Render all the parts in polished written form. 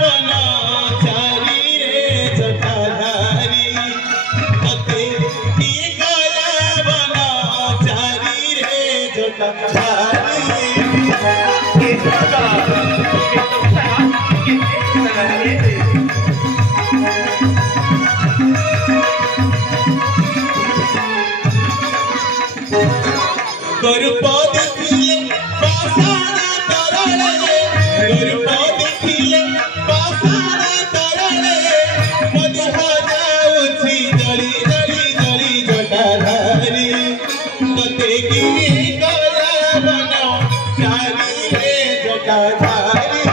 बना चारी रे जटाधारी तते किए गया बना चारी रे जटाधारी गरुपद खिले पासाना तरले गरुपद खिले पासाना तरले मधुह जाउछि जली जली जली जटाधारी तते की गया बना चारी रे जटाधारी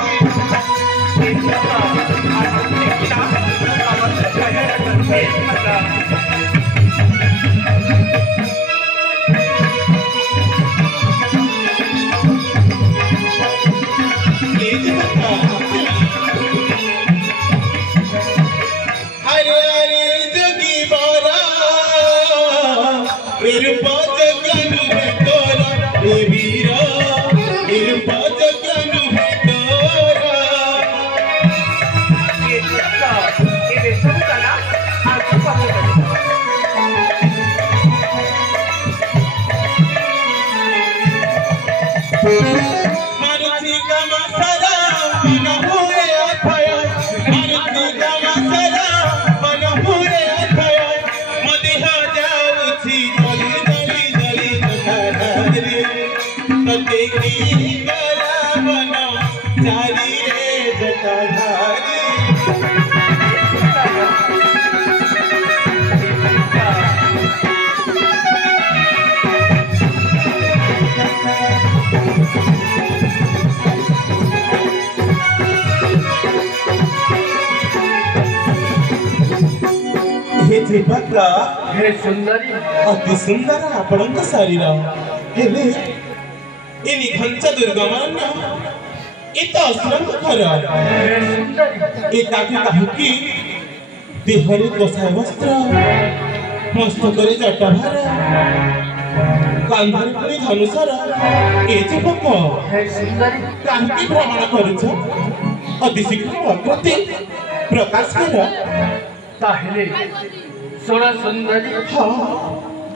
मारुति का मसला मन हुए अथय मारुति का मसला मन हुए अथय मदिह जाउछि जली जली जली जटाधारी तते की गला बन चारी रे जटाधारी हे सुंदरी अति सुंदर आपणक शरीर हेले इनि घंचा दुर्गमान इत असुरंग घर एकाकी काहिकी देहरे कसाय वस्त्र मस्तकरे जटाभार कांधरे पुणी धनुषर ए जीवक हे सुंदरी काहिकी भ्रमण करुछ अति शीघ्र प्रति प्रकाश कर ताहेले सोना सुंदरी हाँ